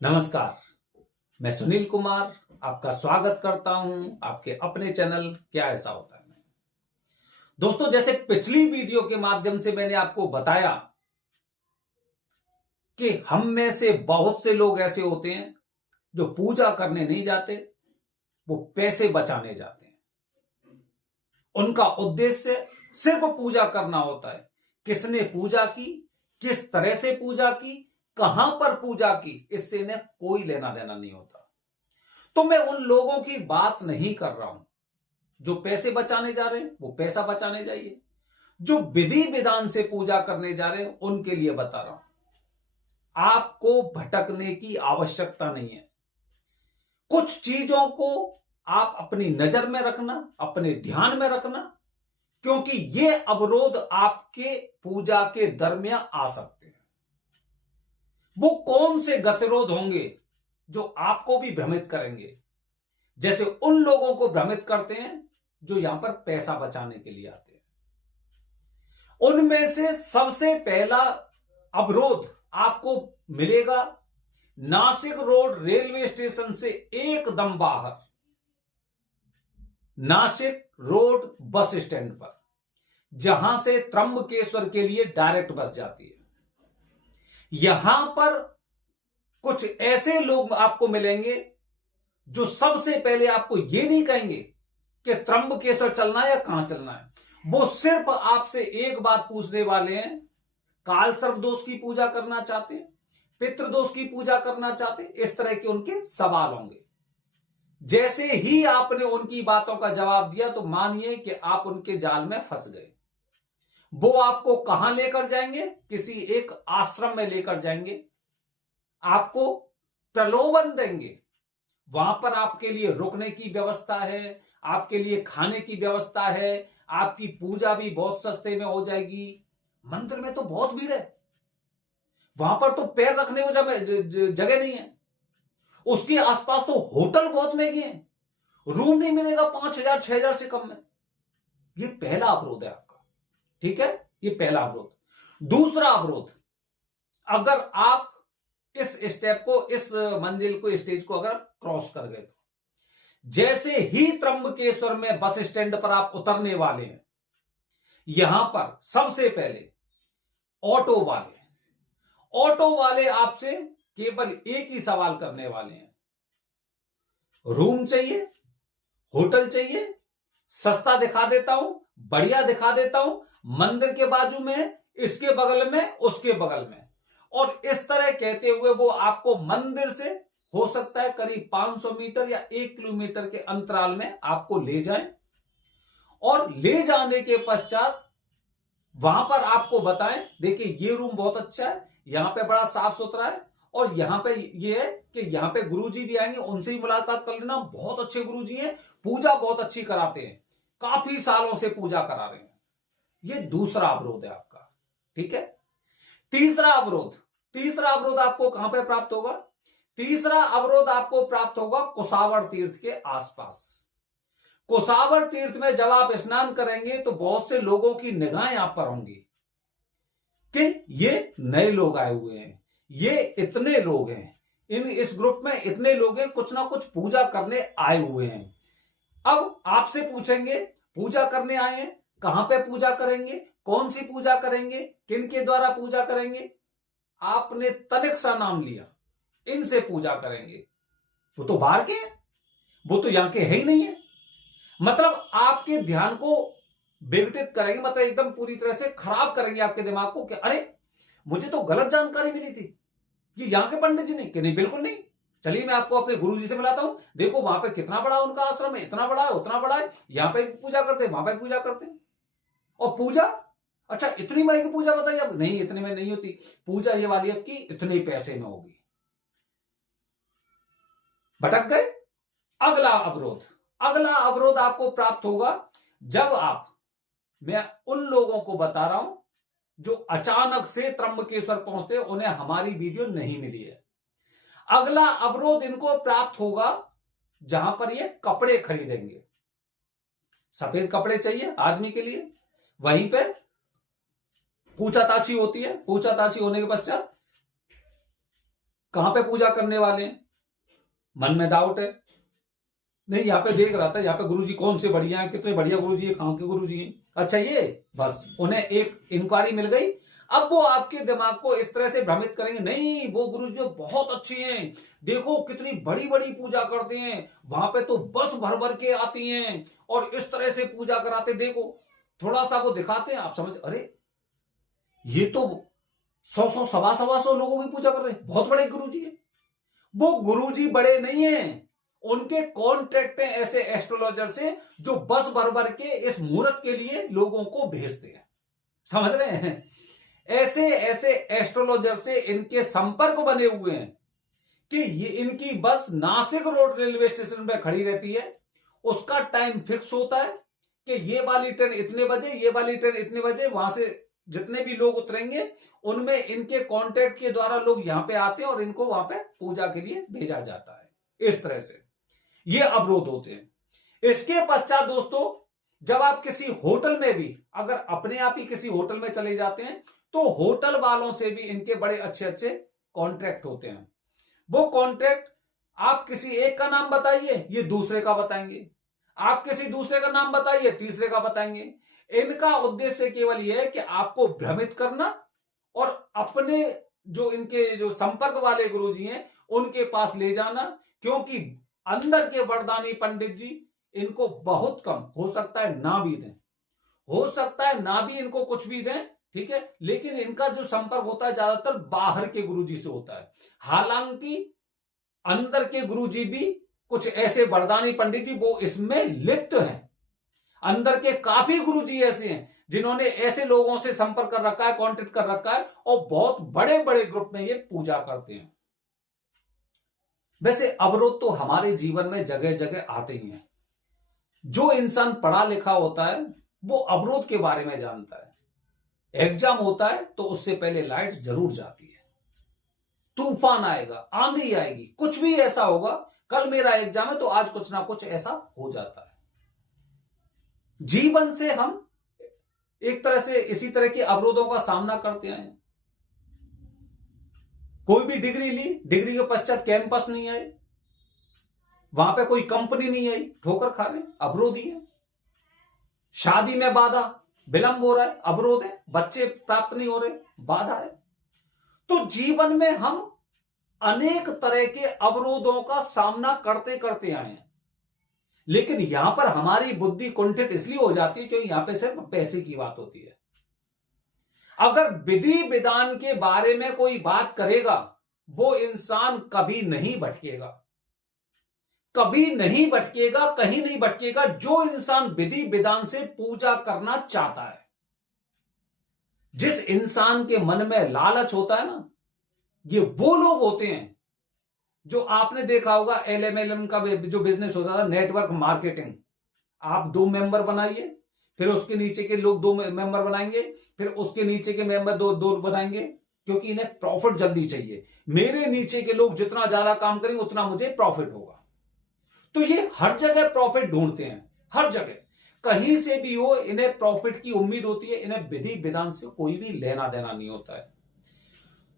नमस्कार। मैं सुनील कुमार आपका स्वागत करता हूं आपके अपने चैनल क्या ऐसा होता है में। दोस्तों, जैसे पिछली वीडियो के माध्यम से मैंने आपको बताया कि हम में से बहुत से लोग ऐसे होते हैं जो पूजा करने नहीं जाते, वो पैसे बचाने जाते हैं। उनका उद्देश्य सिर्फ पूजा करना होता है। किसने पूजा की, किस तरह से पूजा की, कहां पर पूजा की, इससे इन्हें कोई लेना देना नहीं होता। तो मैं उन लोगों की बात नहीं कर रहा हूं जो पैसे बचाने जा रहे हैं, वो पैसा बचाने जाइए। जो विधि विधान से पूजा करने जा रहे हैं उनके लिए बता रहा हूं। आपको भटकने की आवश्यकता नहीं है। कुछ चीजों को आप अपनी नजर में रखना, अपने ध्यान में रखना, क्योंकि ये अवरोध आपके पूजा के दरमियान आ सकते हैं। वो कौन से गतिरोध होंगे जो आपको भी भ्रमित करेंगे, जैसे उन लोगों को भ्रमित करते हैं जो यहां पर पैसा बचाने के लिए आते हैं। उनमें से सबसे पहला अवरोध आपको मिलेगा नासिक रोड रेलवे स्टेशन से एकदम बाहर, नासिक रोड बस स्टैंड पर, जहां से त्र्यंबकेश्वर के लिए डायरेक्ट बस जाती है। यहां पर कुछ ऐसे लोग आपको मिलेंगे जो सबसे पहले आपको यह नहीं कहेंगे कि त्र्यंबकेश्वर चलना है या कहां चलना है। वो सिर्फ आपसे एक बात पूछने वाले हैं, काल सर्प दोष की पूजा करना चाहते हैं, पितृदोष की पूजा करना चाहते हैं, इस तरह के उनके सवाल होंगे। जैसे ही आपने उनकी बातों का जवाब दिया तो मानिए कि आप उनके जाल में फंस गए। वो आपको कहां लेकर जाएंगे? किसी एक आश्रम में लेकर जाएंगे, आपको प्रलोभन देंगे। वहां पर आपके लिए रुकने की व्यवस्था है, आपके लिए खाने की व्यवस्था है, आपकी पूजा भी बहुत सस्ते में हो जाएगी। मंदिर में तो बहुत भीड़ है, वहां पर तो पैर रखने को जगह नहीं है। उसके आसपास तो होटल बहुत महंगे हैं, रूम नहीं मिलेगा 5,000 6,000 से कम में। ये पहला अवरोध है आपका, ठीक है? ये पहला अवरोध। दूसरा अवरोध, अगर आप इस स्टेप को, इस मंजिल को, स्टेज को अगर क्रॉस कर गए तो जैसे ही त्र्यंबकेश्वर में बस स्टैंड पर आप उतरने वाले हैं, यहां पर सबसे पहले ऑटो वाले आपसे केवल एक ही सवाल करने वाले हैं, रूम चाहिए, होटल चाहिए, सस्ता दिखा देता हूं, बढ़िया दिखा देता हूं, मंदिर के बाजू में, इसके बगल में, उसके बगल में। और इस तरह कहते हुए वो आपको मंदिर से हो सकता है करीब 500 मीटर या 1 किलोमीटर के अंतराल में आपको ले जाएं, और ले जाने के पश्चात वहां पर आपको बताएं, देखिए ये रूम बहुत अच्छा है, यहां पे बड़ा साफ सुथरा है, और यहां पे ये है कि यहां पे गुरुजी भी आएंगे, उनसे ही मुलाकात कर लेना, बहुत अच्छे गुरुजी हैं, पूजा बहुत अच्छी कराते हैं, काफी सालों से पूजा करा रहे हैं। ये दूसरा अवरोध है आपका, ठीक है? तीसरा अवरोध आपको कहां पे प्राप्त होगा? तीसरा अवरोध आपको प्राप्त होगा कुसावर तीर्थ के आसपास। कुसावर तीर्थ में जब आप स्नान करेंगे तो बहुत से लोगों की निगाहें आप पर होंगी कि ये नए लोग आए हुए हैं, ये इतने लोग हैं, इस ग्रुप में इतने लोग हैं, कुछ ना कुछ पूजा करने आए हुए हैं। अब आपसे पूछेंगे, पूजा करने आए हैं, कहां पे पूजा करेंगे, कौन सी पूजा करेंगे, किन के द्वारा पूजा करेंगे? आपने तनिक सा नाम लिया, इनसे पूजा करेंगे। वो तो बाहर के हैं, वो तो यहां के है ही नहीं है। मतलब आपके ध्यान को विघटित करेंगे, मतलब एकदम पूरी तरह से खराब करेंगे आपके दिमाग को कि अरे मुझे तो गलत जानकारी मिली थी, ये यहां के पंडित जी नहीं, कि नहीं बिल्कुल नहीं, चलिए मैं आपको अपने गुरु जी से मिलाता हूं, देखो वहां पे कितना बड़ा उनका आश्रम है, इतना बड़ा है, उतना बड़ा है, यहां पे पूजा करते हैं, वहां पे पूजा करते हैं। और पूजा, अच्छा इतनी महंगी पूजा बताइए अब, नहीं इतने में नहीं होती पूजा, ये वाली आपकी इतने पैसे में होगी। भटक गए। अगला अवरोध आपको प्राप्त होगा जब आप, मैं उन लोगों को बता रहा हूं जो अचानक से त्र्यंबकेश्वर पहुंचते, उन्हें हमारी वीडियो नहीं मिली है। अगला अवरोध इनको प्राप्त होगा जहां पर ये कपड़े खरीदेंगे। सफेद कपड़े चाहिए आदमी के लिए, वहीं पे पूछताछी होती है, पूछताछी होने के पश्चात कहां पे पूजा करने वाले हैं? मन में डाउट है, नहीं यहाँ पे देख रहा था, यहाँ पे गुरुजी कौन से बढ़िया हैं, कितने बढ़िया गुरुजी है, कहां के गुरुजी हैं, अच्छा ये, बस उन्हें एक इंक्वायरी मिल गई। अब वो आपके दिमाग को इस तरह से भ्रमित करेंगे, नहीं वो गुरुजी बहुत अच्छे हैं, देखो कितनी बड़ी बड़ी पूजा करते हैं, वहां पे तो बस भर भर के आती हैं और इस तरह से पूजा कराते, देखो थोड़ा सा वो दिखाते हैं, आप समझ, अरे ये तो 100 सवा सौ लोगों की पूजा कर रहे हैं, बहुत बड़े गुरुजी है। वो गुरुजी बड़े नहीं है, उनके कॉन्ट्रैक्ट हैं ऐसे एस्ट्रोलॉजर से जो बस भर भर के इस मुहूर्त के लिए लोगों को भेजते हैं, समझ रहे हैं? ऐसे ऐसे एस्ट्रोलॉजर से इनके संपर्क बने हुए हैं कि ये इनकी बस नासिक रोड रेलवे स्टेशन पे खड़ी रहती है, उसका टाइम फिक्स होता है कि ये वाली ट्रेन इतने बजे, ये वाली ट्रेन इतने बजे, वहां से जितने भी लोग उतरेंगे उनमें इनके कांटेक्ट के द्वारा लोग यहां पे आते हैं और इनको वहां पे पूजा के लिए भेजा जाता है। इस तरह से ये अवरोध होते हैं। इसके पश्चात दोस्तों, जब आप किसी होटल में भी अगर अपने आप ही किसी होटल में चले जाते हैं तो होटल वालों से भी इनके बड़े अच्छे अच्छे कॉन्ट्रैक्ट होते हैं। वो कॉन्ट्रैक्ट, आप किसी एक का नाम बताइए, ये दूसरे का बताएंगे, आप किसी दूसरे का नाम बताइए, तीसरे का बताएंगे। इनका उद्देश्य केवल यह है कि आपको भ्रमित करना और अपने जो इनके जो संपर्क वाले गुरुजी हैं उनके पास ले जाना, क्योंकि अंदर के वरदानी पंडित जी इनको बहुत कम, हो सकता है ना भी दें, हो सकता है ना भी इनको कुछ भी दें, ठीक है, लेकिन इनका जो संपर्क होता है ज्यादातर बाहर के गुरुजी से होता है। हालांकि अंदर के गुरुजी भी कुछ ऐसे वरदानी पंडित जी वो इसमें लिप्त हैं। अंदर के काफी गुरुजी ऐसे हैं जिन्होंने ऐसे लोगों से संपर्क कर रखा है, कांटेक्ट कर रखा है और बहुत बड़े बड़े ग्रुप में ये पूजा करते हैं। वैसे अवरोध तो हमारे जीवन में जगह जगह आते ही हैं। जो इंसान पढ़ा लिखा होता है वो अवरोध के बारे में जानता है। एग्जाम होता है तो उससे पहले लाइट जरूर जाती है, तूफान आएगा, आंधी आएगी, कुछ भी ऐसा होगा, कल मेरा एग्जाम है तो आज कुछ ना कुछ ऐसा हो जाता है। जीवन से हम एक तरह से इसी तरह के अवरोधों का सामना करते हैं। कोई भी डिग्री ली, डिग्री के पश्चात कैंपस नहीं आए, वहां पे कोई कंपनी नहीं आई, ठोकर खा रहे, अवरोध ही है। शादी में बाधा, विलंब हो रहा है, अवरोध है। बच्चे प्राप्त नहीं हो रहे, बाधा है। तो जीवन में हम अनेक तरह के अवरोधों का सामना करते करते आए हैं, लेकिन यहां पर हमारी बुद्धि कुंठित इसलिए हो जाती है क्योंकि यहां पे सिर्फ पैसे की बात होती है। अगर विधि विधान के बारे में कोई बात करेगा वो इंसान कभी नहीं भटकेगा, कभी नहीं भटकेगा, कहीं नहीं भटकेगा। जो इंसान विधि विधान से पूजा करना चाहता है, जिस इंसान के मन में लालच होता है ना, ये वो लोग होते हैं जो आपने देखा होगा LMLM का जो बिजनेस होता था, नेटवर्क मार्केटिंग। आप 2 मेंबर बनाइए, फिर उसके नीचे के लोग 2 मेंबर बनाएंगे, फिर उसके नीचे के मेंबर दो बनाएंगे, क्योंकि इन्हें प्रॉफिट जल्दी चाहिए। मेरे नीचे के लोग जितना ज्यादा काम करेंगे उतना मुझे प्रॉफिट होगा। तो ये हर जगह प्रॉफिट ढूंढते हैं, हर जगह, कहीं से भी हो, इन्हें प्रॉफिट की उम्मीद होती है। इन्हें विधि विधान से कोई भी लेना देना नहीं होता है।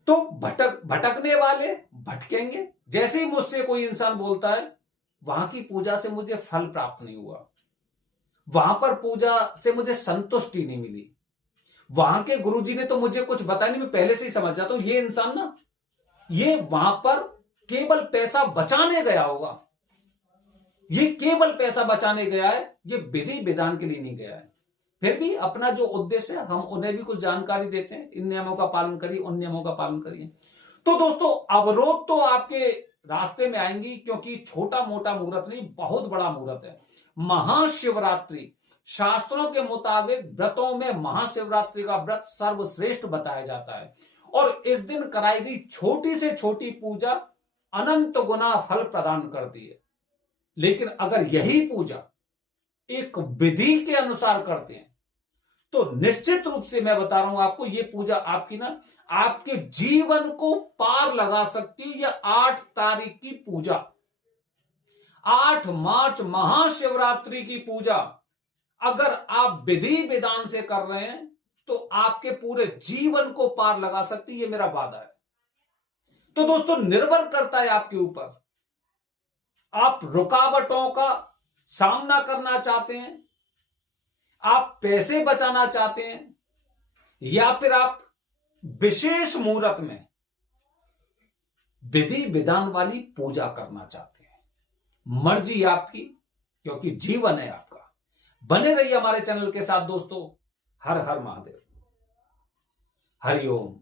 तो भटकने वाले भटकेंगे। जैसे ही मुझसे कोई इंसान बोलता है वहां की पूजा से मुझे फल प्राप्त नहीं हुआ, वहां पर पूजा से मुझे संतुष्टि नहीं मिली, वहां के गुरुजी ने तो मुझे कुछ बताया नहीं, मैं पहले से ही समझ जाता हूं ये इंसान ना, ये वहां पर केवल पैसा बचाने गया होगा, ये केवल पैसा बचाने गया है, ये विधि विधान के लिए नहीं गया है। फिर भी अपना जो उद्देश्य है हम उन्हें भी कुछ जानकारी देते हैं, इन नियमों का पालन करिए, उन नियमों का पालन करिए। तो दोस्तों अवरोध तो आपके रास्ते में आएंगी, क्योंकि छोटा मोटा मुहूर्त नहीं, बहुत बड़ा मुहूर्त है। महाशिवरात्रि, शास्त्रों के मुताबिक व्रतों में महाशिवरात्रि का व्रत सर्वश्रेष्ठ बताया जाता है और इस दिन कराई गई छोटी से छोटी पूजा अनंत गुना फल प्रदान करती है। लेकिन अगर यही पूजा एक विधि के अनुसार करते हैं तो निश्चित रूप से मैं बता रहा हूं आपको, ये पूजा आपकी ना आपके जीवन को पार लगा सकती है। यह 8 तारीख की पूजा, 8 मार्च महाशिवरात्रि की पूजा अगर आप विधि विधान से कर रहे हैं तो आपके पूरे जीवन को पार लगा सकती है, ये मेरा वादा है। तो दोस्तों निर्भर करता है आपके ऊपर, आप रुकावटों का सामना करना चाहते हैं, आप पैसे बचाना चाहते हैं, या फिर आप विशेष मुहूर्त में विधि विधान वाली पूजा करना चाहते हैं। मर्जी आपकी, क्योंकि जीवन है आपका। बने रहिए हमारे चैनल के साथ दोस्तों। हर हर महादेव। हरिओम।